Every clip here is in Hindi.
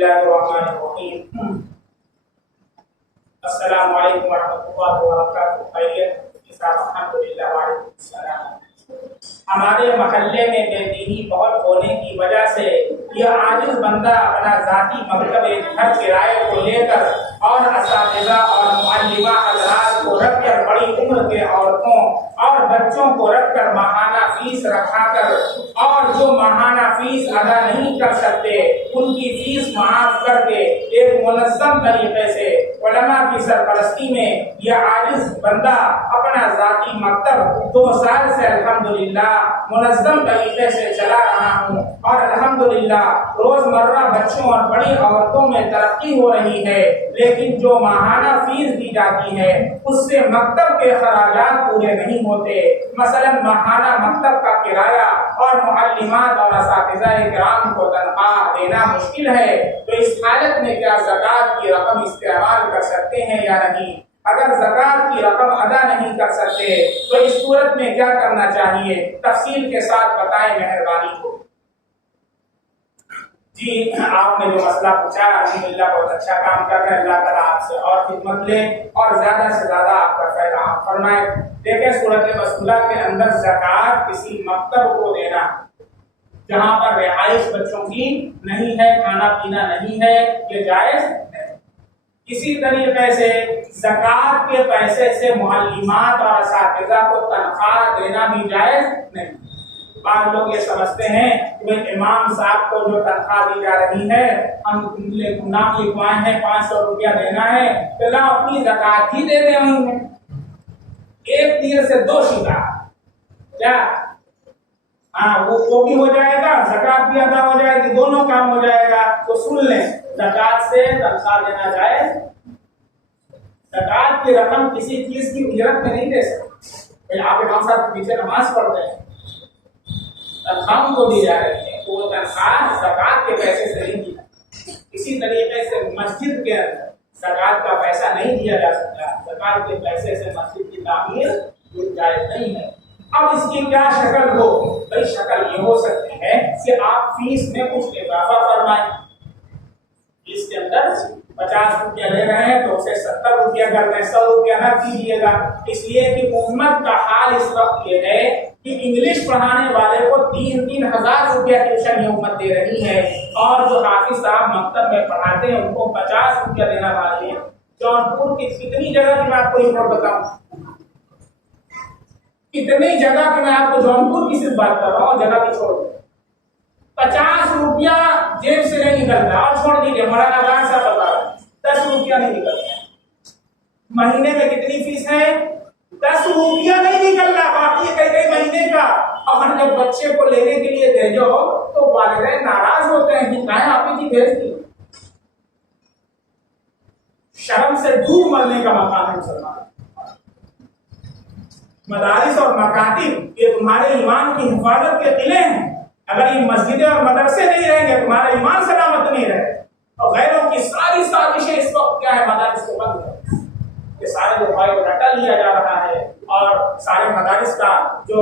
बिस्मिल्लाहिर्रहमानिर्रहीम। अस्सलामु अलैकुम वरहमतुल्लाहि वबरकातुहू। खैरियत के साथ अल्हम्दुलिल्लाह वालेकुम सलाम। हमारे मोहल्ले में बेदीनी बहुत होने की वजह से यह आजिज़ बंदा अपना ज़ाती मकतब घर किराए को लेकर और असातिज़ा और मुअल्लिमा हज़रात को रखकर बड़ी उम्र के औरतों और बच्चों को रखकर माहाना फीस रखाकर और जो माहाना फीस अदा नहीं कर सकते उनकी फीस माफ करके एक मुनज़्ज़म तरीके से उलमा की सरपरस्ती में यह आजिज़ बंदा अपना ज़ाती मकतब 2 साल से अल्हम्दुलिल्लाह मुनज़्ज़म तरीके से चला रहा हूँ और अल्हम्दुलिल्लाह रोजमर्रा बच्चों और बड़ी औरतों में तरक्की हो रही है। लेकिन जो माहाना फीस दी जाती है उससे मकतब के खराजात पूरे नहीं होते। मसलन माहाना मकतब का किराया और मुअल्लिमात और असातिज़ाए किराम को तनख्वाह देना मुश्किल है, तो इस हालत में क्या ज़कात की रकम इस्तेमाल कर सकते हैं या नहीं? अगर ज़कात की रकम अदा नहीं कर सकते तो इस सूरत में क्या करना चाहिए? तफसील के साथ बताएं मेहरबानी को। जी, आपने जो मसला पूछा अल्हम्दुलिल्लाह बहुत अच्छा काम कर रहे हैं। अल्लाह ताला आपसे और खिदमत ले और ज्यादा से ज्यादा आपका फायदा आप फरमाए। देखें, सूरत मसला के अंदर ज़कात किसी मकतब को देना जहाँ पर रिहाइश बच्चों की नहीं है, खाना पीना नहीं है, ये जायज नहीं। इसी तरीके से ज़कात के पैसे से मुअल्लिमात और असातिज़ा को तनख्वाह देना भी जायज नहीं। बाद लोग ये समझते हैं कि इमाम साहब को जो तनख्वाह दी जा रही है, हम नाम लिखवाए हैं 500 रुपया देना है, तो ना अपनी ज़कात ही दे देंगे। एक तीर से 2 शिकार क्या? हाँ, वो भी हो जाएगा, ज़कात भी अदा हो जाएगी, दोनों काम हो जाएगा। तो सुन लें, ज़कात से तनख्वाह देना जाए। ज़कात की रकम किसी चीज की उजरत में नहीं दे सकते। आप इमाम साहब के पीछे नमाज पढ़ते हैं, तनख्वाह को दी जा रही है, तो वो तनख्वाह ज़कात के पैसे से नहीं दी जाती। इसी तरीके से मस्जिद के अंदर ज़कात का पैसा नहीं दिया जा सकता। ज़कात के पैसे से मस्जिद की तामीर जायज़ नहीं है। अब इसकी क्या शक्ल हो? भाई शक्ल ये हो सकती है कि आप फीस में कुछ इजाफा फरमाएं। फीस के अंदर 50 रुपया ले रहे हैं तो उसे 70 रुपया कर दें, 100 रुपया न दीजिएगा। इसलिए कि उम्मत का हाल इस वक्त ये है कि इंग्लिश पढ़ाने वाले को 3-3 हजार रुपया ट्यूशन ये उम्मत दे रही है, और जो हाफिज साहब मकतब में पढ़ाते हैं उनको 50 रुपया देना वाले हैं। जौनपुर की कितनी जगह की मैं आपको रिपोर्ट बताऊं, कितनी जगह की मैं आपको जौनपुर की सिर्फ बात कर रहा हूँ, जगह की छोड़ 50 रुपया जेब से नहीं निकलता। और छोड़ दीजिए, मौलाना खान साहब बता रहे 10 रुपया नहीं निकलता। महीने में कितनी फीस है? 10 रुपया नहीं निकल रहा, बाकी कई महीने का। और जब बच्चे को लेने के लिए भेजो तो वालिदैन नाराज होते हैं कि कहाँ आपकी भेज दी। शर्म से डूब मरने का मकाम है मुसलमान। मदारिस और मकातिब ये तुम्हारे ईमान की हिफाजत के किले हैं। अगर ये मस्जिदें और मदरसे नहीं रहेंगे तुम्हारा ईमान सलामत नहीं रहे। और गैरों की सारी साजिशें इस वक्त क्या है, मदारिस को बंद है। ये सारे जो बायोडाटा लिया जा रहा है और सारे मदारिस का जो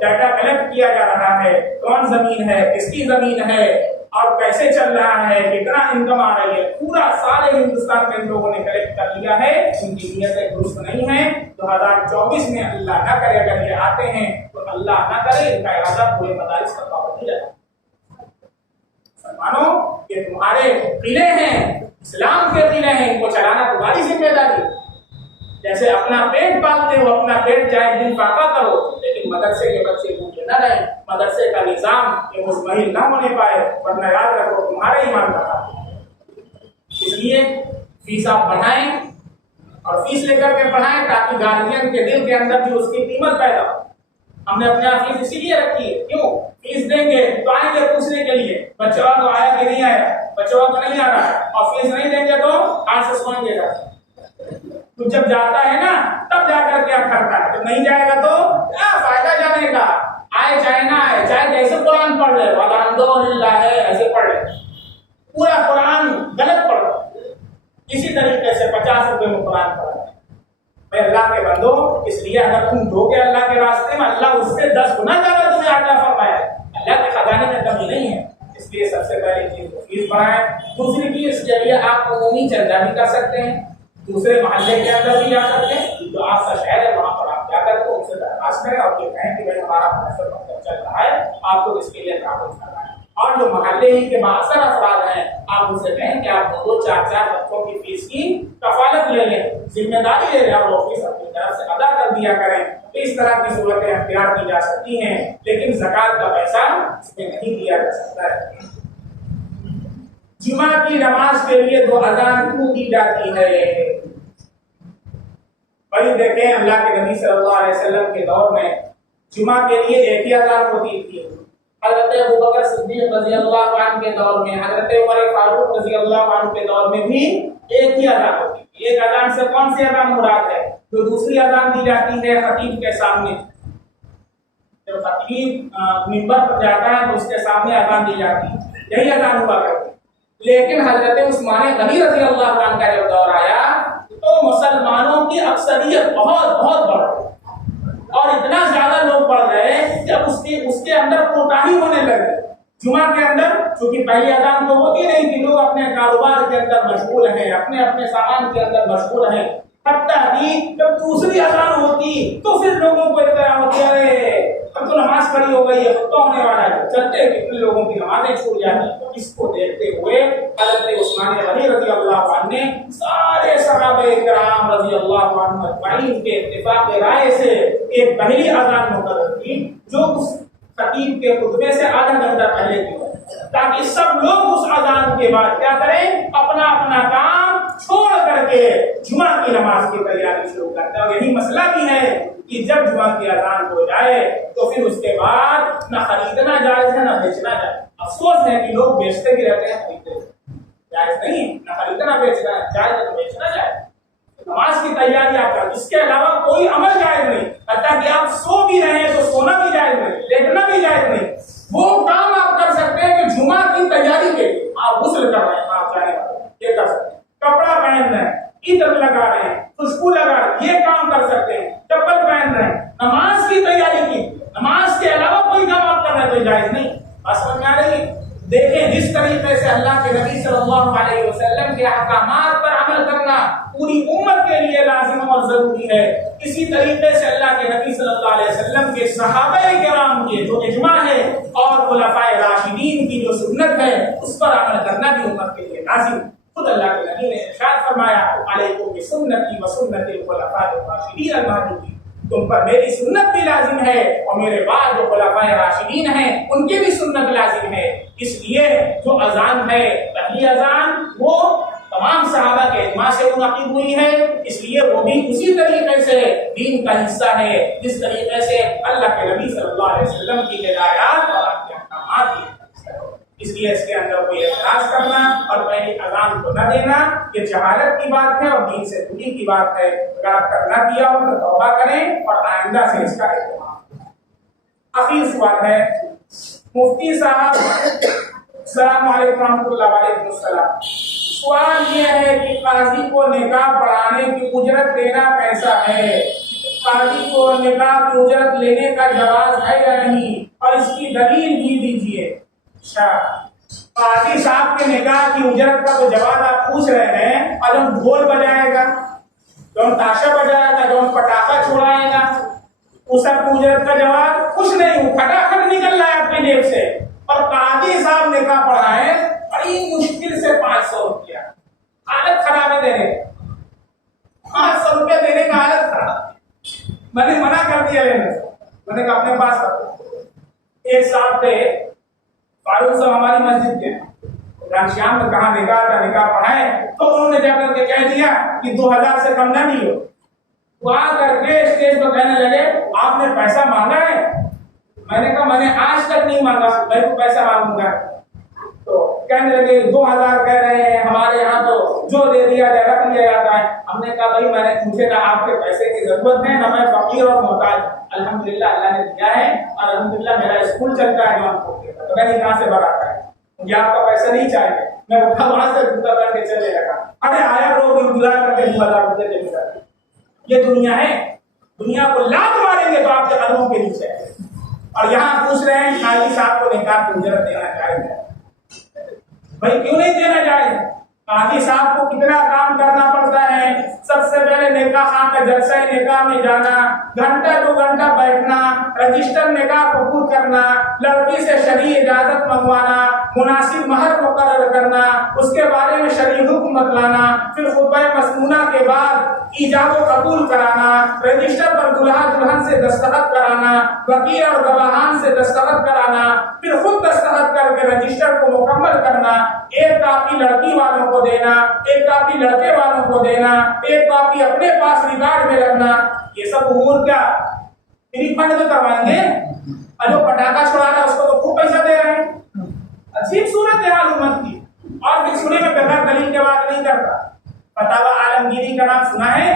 डाटा कलेक्ट किया जा रहा है, कौन जमीन है, किसकी जमीन है और कैसे चल रहा है, कितना इनकम आ रही है, पूरा सारे हिंदुस्तान में इन लोगों ने कलेक्ट कर लिया है। उनकी नीयतें दुरुस्त नहीं है। 2024 में अल्लाह ना करे अगर ये आते हैं तो अल्लाह ना करे इनका इरादा पूरे मदारिस का पाबंदी लगा। मुसलमानों, ये तुम्हारे किले हैं, इस्लाम के किले हैं, इनको चलाना तुम्हारी जिम्मेदारी। जैसे अपना पेट पालते हो, अपना पेट चाहे दिन फाका करो, लेकिन मदरसे के बच्चे भूखे न रहे, मदरसे का निजाम ये मुस्तहिल न होने पाए, वरना याद रखो तुम्हारे ईमान रहा। इसलिए फीस आप बढ़ाएं और फीस लेकर के पढ़ाएं ताकि गार्जियन के दिल के अंदर भी उसकी कीमत पैदा हो। हमने अपने यहाँ फीस इसीलिए रखी है, क्यों? फीस देंगे तो आएंगे पूछने के लिए बच्चा तो आया कि नहीं आया, बच्चा तो नहीं आ रहा है, और फीस नहीं देंगे तो आज से सोएंगे। तो जब जाता है ना तब जाकर क्या करता है, जब नहीं जाएगा तो क्या फायदा जाने का। आए चाहे ना आए, चाहे जैसे कुरान पढ़ ले, अल्हम्दुलिल्लाह है ऐसे पढ़ ले, पूरा कुरान गलत पढ़ लो। इसी तरीके से 50 रुपए में कुरान पढ़ा है। अल्लाह के बंदो, इसलिए अगर तुम दोगे अल्लाह के रास्ते में, अल्लाह उससे 10 गुना ज्यादा तुम्हें अता फरमाया। अल्लाह के खजाने में कमी नहीं है। इसलिए इसलिए सबसे पहली चीज फीस बढ़ाएं। दूसरी चीज इसके लिए आप अमूमी चंदा भी कर सकते हैं, दूसरे मोहल्ले के अंदर भी जा सकते हैं, जो आपका शहर है वहां पर आप क्या करते हो उनसे दरखास्त करें और ये कहें कि भाई हमारा प्रोफेसर मतलब चल रहा है, आपको इसके लिए काबू करना है। और जो मोहल्ले ही के बासर अफराद हैं आप उनसे कहें कि आप 2-4 बच्चों की फीस की कफालत ले लें, जिम्मेदारी ले लें और वो फीस अपनी तरफ से अदा कर दिया करें। तो इस तरह की सूरतें अख्तियार की जा सकती हैं, लेकिन ज़कात का पैसा इसमें नहीं दिया जा सकता है। जुमा की नमाज के लिए 2 अज़ान क्यों दी जाती है? भाई देखें, अल्लाह के नबी सल्लल्लाहु अलैहि वसल्लम के दौर में जुमा के लिए एक ही अज़ान होती थी। हज़रत अबू बकर सिद्दीक़ रज़ियल्लाहु अन्हु के दौर में, हज़रत उमर फारूक रज़ियल्लाहु अन्हु के दौर में भी एक ही अज़ान होती थी। एक अज़ान से कौन सी अज़ान मुराद है? जो दूसरी अज़ान दी जाती है खतीब के सामने, जब खतीब मिंबर पर जाता है तो उसके सामने अज़ान दी जाती है, यही अज़ान हुआ करती। लेकिन हज़रत उस्मान गनी रज़ियल्लाहु अन्हु का जब दौर आया तो मुसलमानों की अक्सरियत बहुत बढ़ गई और इतना ज्यादा लोग बढ़ गए कि अब उसके अंदर कोताही होने लगी। जुमा के अंदर चूंकि पहली अज़ान तो होती नहीं कि लोग अपने कारोबार के अंदर मशगूल हैं, अपने अपने सामान के अंदर मशगूल हैं, हत्ता कि जब दूसरी अज़ान होती तो फिर लोगों को इतना होती है अब तो नमाज पढ़ी हो गई है, तो होने वाला है, चलते कितने लोगों की नमाजें छूट जाती। तो इसको देखते हुए हज़रत उस्मान गनी रज़ियल्लाहु अन्हु ने सारे सहाबाए किराम रज़ियल्लाहु अन्हुम अजमईन के इत्तिफाक़ राय से एक पहली अज़ान मुकर्रर की जो उस खतीब के खुतबे से आधा घंटा पहले की हो, ताकि सब लोग उस अज़ान के बाद क्या करें, अपना अपना काम छोड़ करके जुमा की नमाज की तैयारी शुरू करते हैं। और यही मसला भी है कि जब जुमा की अज़ान हो जाए तो फिर उसके बाद न खरीदना जायज है न बेचना जायज। अफसोस है कि लोग बेचते भी रहते हैं, खरीदते जायज नहीं, न खरीदना बेचना जायज न बेचना जायज। नमाज की तैयारी आप करें, इसके अलावा कोई अमल जायज नहीं। ताकि आप सो भी रहे हैं तो सोना भी जायज नहीं, लेटना भी जायज नहीं। वो काम आप कर सकते हैं कि जुमा की तैयारी के लिए आप गुस्ल कर रहे हैं, आप जाने वाले ये कर सकते हैं, कपड़ा पहन रहे हैं, इत्र लगा रहे हैं, खुशबू लगा रहे हैं, ये काम कर सकते हैं, चप्पल पहन रहे हैं, नमाज की तैयारी की। नमाज के अलावा कोई काम आप कर रहे हैं तो जायज नहीं। बात समझ में आ रही है? देखें जिस तरीके से अल्लाह के नबी सल्लल्लाहु अलैहि वसल्लम के अहकामात पर अमल करना पूरी उम्मत के लिए लाजिम और जरूरी है, इसी तरीके से अल्लाह के नबी सल्लल्लाहु अलैहि वसल्लम के सहाबाए किराम के जो इजमा है और खुलफाए राशिदीन की जो सुन्नत है उस पर अमल करना भी उम्मत के लिए लाजिम। खुद अल्लाह के नबी ने इरशाद फरमाया, अलैकुम बिसुन्नती व सुन्नतिल खुलफाए राशिदीन अल महदूदीन, तुम पर मेरी सुन्नत भी लाजिम है और मेरे बाद जो खुलफाए राशिदीन हैं उनकी भी सुन्नत लाजिम है। इसलिए जो अजान है पहली अजान वो तमाम सहाबा के इजमा से मुनक़िद हुई है, इसलिए वो भी उसी तरीके से दीन का हिस्सा है जिस तरीके से अल्लाह के नबी सल्लल्लाहु अलैहि वसल्लम की हिदायत और आपके अहकामात की। इसलिए इसके अंदर कोई एतराज करना और पहली अजान को न देना ये जहालत की बात है और दीन से दूरी की बात है। अगर आप करना किया हो तो तौबा करें और आइंदा से इसका इत्तेमाम। आखिरी सवाल है, मुफ्ती साहब अस्सलाम वालेकुम रहमतुल्लाह वालेकुम सलाम, सवाल ये है कि काजी को निकाह पढ़ाने की उजरत देना कैसा है? काजी को निकाह की उजरत लेने का जवाब है या नहीं और इसकी दलील भी दीजिए। अच्छा, काजी साहब के निकाह की उजरत का तो जवाब आप पूछ रहे हैं और जो ढोल बजाएगा, जो ताशा बजाएगा, जो पटाखा छोड़ाएगा, उस सब उजरत का जवाब कुछ नहीं, फटाफट निकल रहा है आपके जेब से। और काजी साहब निकाह पढ़ाए बड़ी मुश्किल से 500 रुपया, हालत खराब है देने, 500 रुपया देने का हालत खराब। मैंने मना कर दिया लेने, मैंने कहा अपने पास रखो। एक साहब थे फारूक साहब हमारी मस्जिद के घनश्याम में, कहा निकाह पढ़ाए तो उन्होंने जाकर के कह दिया कि 2000 से कम ना नहीं हो। वहां करके स्टेज पर कहने लगे आपने पैसा मांगा है? मैंने कहा मैंने आज तक नहीं मांगा, मैं तो पैसा मांगूंगा। तो कहने लगे 2000 कह रहे हैं, हमारे यहाँ तो जो दे दिया जाए रख लिया जाता है। हमने कहा भाई मुझे ना आपके पैसे की जरूरत है ना मैं फकीर और मोहताज, अल्हम्दुलिल्लाह अल्लाह ने दिया है और अल्हम्दुलिल्लाह मेरा स्कूल चलता है जौनपुर, तो मैंने कहाँ से बढ़ाता है, मुझे आपका पैसा नहीं चाहिए। मैं उठा वहां से जूता करके चले लगा, अरे आया लोग बुला करके 2000 रुपये दे दिया। ये दुनिया है, दुनिया को लात मारेंगे तो आपके कदमों के नीचे है। और यहाँ पूछ रहे हैं काजी साहब को निकाह की उजरत देना चाहिए। भाई क्यों नहीं देना जायज? काजी साहब को कितना काम करना पड़ता है। सबसे पहले निकाह खां का जलसा निकाह में जाना, घंटा 2 घंटा बैठना, रजिस्टर निकाह कबूल करना, लड़की से शरई इजाजत मंगवाना, मुनासिब महर मुकर्रर करना, उसके बारे में शरई हुक्म बतलाना, फिर खुतबा मसनूना के बाद ईजाब कबूल कराना, रजिस्टर पर दुल्हा दुल्हन से दस्तखत कराना, वकील और गवाहान से दस्तखत कराना, फिर खुद दस्तखत करके रजिस्टर को मुकम्मल करना, एक कापी लड़की वालों को देना, एक कापी लड़के वालों को देना, एक कापी अपने पास रिकॉर्ड में रखना। ये सब उमूर क्या फ्री फंड तो करवाएंगे, और जो पटाखा छुड़ा रहा है उसको तो खूब पैसा दे रहे हैं। अजीब सूरत है हाल उम्मत की। और फिर सुने में बगैर दलील के बात नहीं करता। फतावा आलमगीरी का नाम सुना है?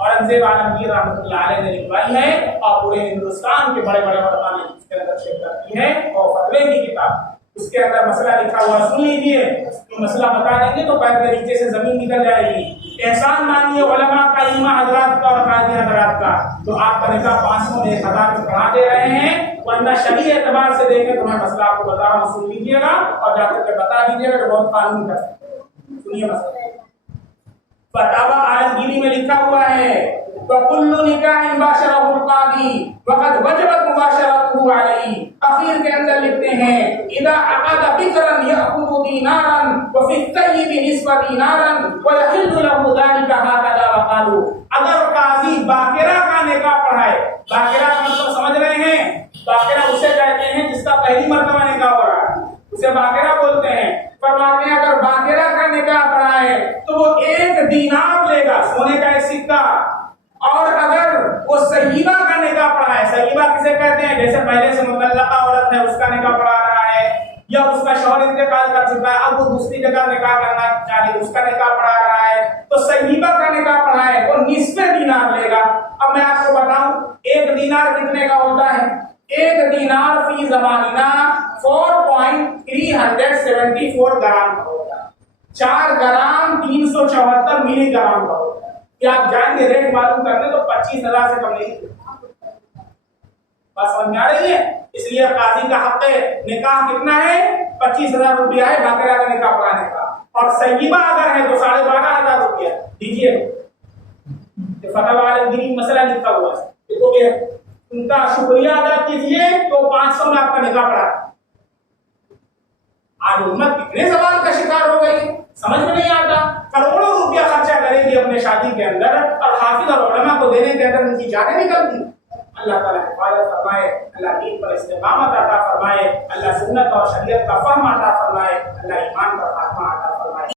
औरंगजेब आलमगीर रहमतुल्लाह अलैह ने लिखवाई है और पूरे हिंदुस्तान के बड़े बड़े उलमा ने इसके अंदर शिरकत की है और फतवे की किताब, उसके अंदर मसला लिखा हुआ सुन लीजिए। तो मसला बता देंगे तो पैर के नीचे से जमीन निकल जाएगी। एहसान मानिए उलमा का, इमा हजरात का और काजी हजरात का, तो आपका निकाह 500 में 1000 में बढ़ा दे रहे हैं, वरना शरई एतबार से देखें तो मैं मसला आपको बता रहा हूँ, सुन लीजिएगा और जाकर के बता दीजिएगा तो बहुत कानून का। सुनिए मसला। फतावा आलमगीरी में लिखा हुआ है, वकुल्लु निकाहिन बाशरहुल कादी वक़द वजबत मुबाशरतुहु अलैहि। आखिर के अंदर लिखते हैं, इदा अक़द बिकरन यअखुदु दीनारन व फी तय्यिबि निस्फ दीनारन व यहिल्लु लहु ज़ालिका हकदा वक़ालू। अगर काजी बाकिरा का निकाह पढ़ाए, बाकिरा का मतलब समझ रहे हैं? बाकिरा उसे कहते हैं जिसका पहली मर्तबा निकाह हो रहा है, उसे बाकिरा बोलते हैं। फरमाते हैं अगर बाकिरा का निकाह पढ़ाए तो वो 1 दीनार लेगा, सोने का 1 सिक्का। और अगर वो सहीबा का निकाह पढ़ाए, सहीबा किसे कहते हैं? जैसे पहले से मुतल्लका औरत है उसका निकाह पढ़ा रहा है, या उसका शौहर इंतकाल कर चुका है, अब वो दूसरी जगह निकाह करना चाहे, उसका निकाह पढ़ा रहा है, तो सहीबा का निकाह पढ़ाए तो निस्फे दीनार लेगा। अब मैं आपको बताऊं 1 दीनार कितने का होता है? 1 दीनार फी ज़मानिना 4.374 ग्राम का होता है। 4 ग्राम 374 मिलीग्राम का होता है। क्या आप जाएंगे रेट मालूम करने तो 25,000 से कम नहीं। बात समझ में आ रही है? इसलिए काजी का हक है, निकाह कितना है? 25,000 रुपया है बाकिरा का निकाह पढ़ाने का, और सहीबा अगर है तो 12,500 रुपया दीजिए। फतवा आलमगीरी मसला लिखा हुआ है, देखोगे उनका शुक्रिया अदा कीजिए तो 500 में आपका निकाह पढ़ा। आज उम्मत कितने सवाल का शिकार हो गई, समझ में नहीं आता। करोड़ों रुपया खर्चा करेगी अपने शादी के अंदर और हाफिज और उलमा को देने के अंदर उनकी जाने निकलती। अल्लाह ताला हिफाजत फरमाए, अल्लाह दीन पर इस्तेकामत अता फरमाए, अल्लाह सुन्नत और शरीयत का फहम अता फरमाए, अल्लाह ईमान का खात्मा